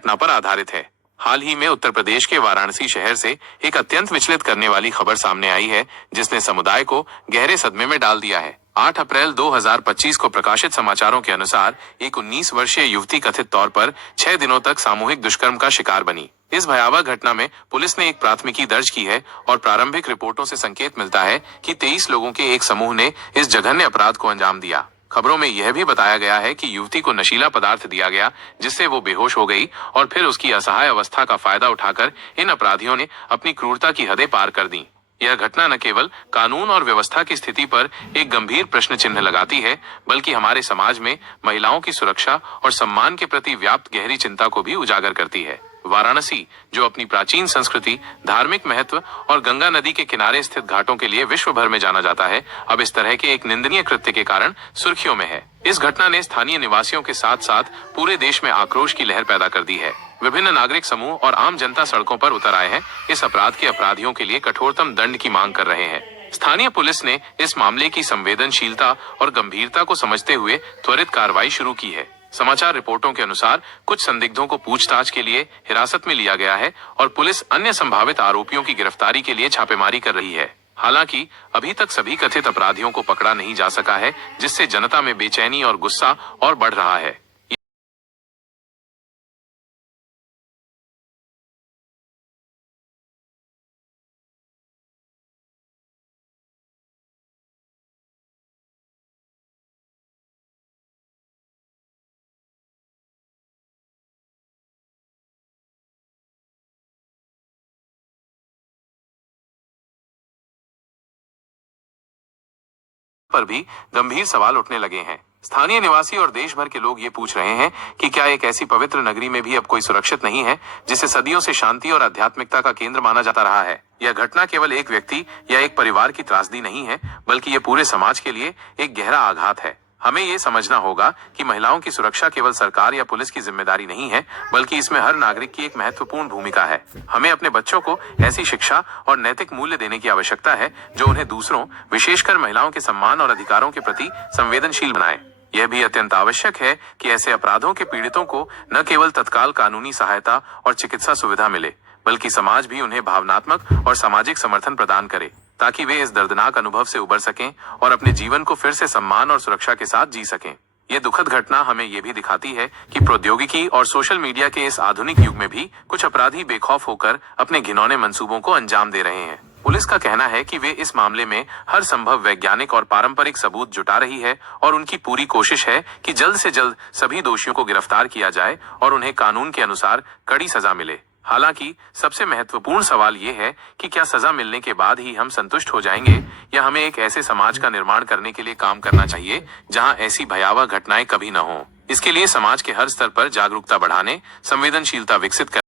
घटना पर आधारित है। हाल ही में उत्तर प्रदेश के वाराणसी शहर से एक अत्यंत विचलित करने वाली खबर सामने आई है, जिसने समुदाय को गहरे सदमे में डाल दिया है। 8 अप्रैल 2025 को प्रकाशित समाचारों के अनुसार एक 19 वर्षीय युवती कथित तौर पर 6 दिनों तक सामूहिक दुष्कर्म का शिकार बनी। इस भयावह घटना में पुलिस ने एक प्राथमिकी दर्ज की है और प्रारंभिक रिपोर्टों से संकेत मिलता है कि 23 लोगों के एक समूह ने इस जघन्य अपराध को अंजाम दिया। खबरों में यह भी बताया गया है कि युवती को नशीला पदार्थ दिया गया, जिससे वो बेहोश हो गई और फिर उसकी असहाय अवस्था का फायदा उठाकर इन अपराधियों ने अपनी क्रूरता की हदें पार कर दी। यह घटना न केवल कानून और व्यवस्था की स्थिति पर एक गंभीर प्रश्न चिन्ह लगाती है, बल्कि हमारे समाज में महिलाओं की सुरक्षा और सम्मान के प्रति व्याप्त गहरी चिंता को भी उजागर करती है। वाराणसी, जो अपनी प्राचीन संस्कृति, धार्मिक महत्व और गंगा नदी के किनारे स्थित घाटों के लिए विश्व भर में जाना जाता है, अब इस तरह के एक निंदनीय कृत्य के कारण सुर्खियों में है। इस घटना ने स्थानीय निवासियों के साथ साथ पूरे देश में आक्रोश की लहर पैदा कर दी है। विभिन्न नागरिक समूह और आम जनता सड़कों पर उतर आए हैं, इस अपराध के अपराधियों के लिए कठोरतम दंड की मांग कर रहे हैं। स्थानीय पुलिस ने इस मामले की संवेदनशीलता और गंभीरता को समझते हुए त्वरित कार्रवाई शुरू की है। समाचार रिपोर्टों के अनुसार कुछ संदिग्धों को पूछताछ के लिए हिरासत में लिया गया है और पुलिस अन्य संभावित आरोपियों की गिरफ्तारी के लिए छापेमारी कर रही है। हालांकि अभी तक सभी कथित अपराधियों को पकड़ा नहीं जा सका है, जिससे जनता में बेचैनी और गुस्सा और बढ़ रहा है। पर भी गंभीर सवाल उठने लगे हैं। स्थानीय निवासी और देश भर के लोग ये पूछ रहे हैं कि क्या एक ऐसी पवित्र नगरी में भी अब कोई सुरक्षित नहीं है, जिसे सदियों से शांति और आध्यात्मिकता का केंद्र माना जाता रहा है। यह घटना केवल एक व्यक्ति या एक परिवार की त्रासदी नहीं है, बल्कि ये पूरे समाज के लिए एक गहरा आघात है। हमें ये समझना होगा कि महिलाओं की सुरक्षा केवल सरकार या पुलिस की जिम्मेदारी नहीं है, बल्कि इसमें हर नागरिक की एक महत्वपूर्ण भूमिका है। हमें अपने बच्चों को ऐसी शिक्षा और नैतिक मूल्य देने की आवश्यकता है जो उन्हें दूसरों, विशेषकर महिलाओं के सम्मान और अधिकारों के प्रति संवेदनशील बनाए। यह भी अत्यंत आवश्यक है कि ऐसे अपराधों के पीड़ितों को न केवल तत्काल कानूनी सहायता और चिकित्सा सुविधा मिले, बल्कि समाज भी उन्हें भावनात्मक और सामाजिक समर्थन प्रदान करे, ताकि वे इस दर्दनाक अनुभव से उबर सकें और अपने जीवन को फिर से सम्मान और सुरक्षा के साथ जी सकें। ये दुखद घटना हमें ये भी दिखाती है कि प्रौद्योगिकी और सोशल मीडिया के इस आधुनिक युग में भी कुछ अपराधी बेखौफ होकर अपने घिनौने मंसूबों को अंजाम दे रहे हैं। पुलिस का कहना है कि वे इस मामले में हर संभव वैज्ञानिक और पारंपरिक सबूत जुटा रही है और उनकी पूरी कोशिश है कि जल्द से जल्द सभी दोषियों को गिरफ्तार किया जाए और उन्हें कानून के अनुसार कड़ी सजा मिले। हालांकि सबसे महत्वपूर्ण सवाल ये है कि क्या सजा मिलने के बाद ही हम संतुष्ट हो जाएंगे, या हमें एक ऐसे समाज का निर्माण करने के लिए काम करना चाहिए जहां ऐसी भयावह घटनाएं कभी न हो। इसके लिए समाज के हर स्तर पर जागरूकता बढ़ाने, संवेदनशीलता विकसित करने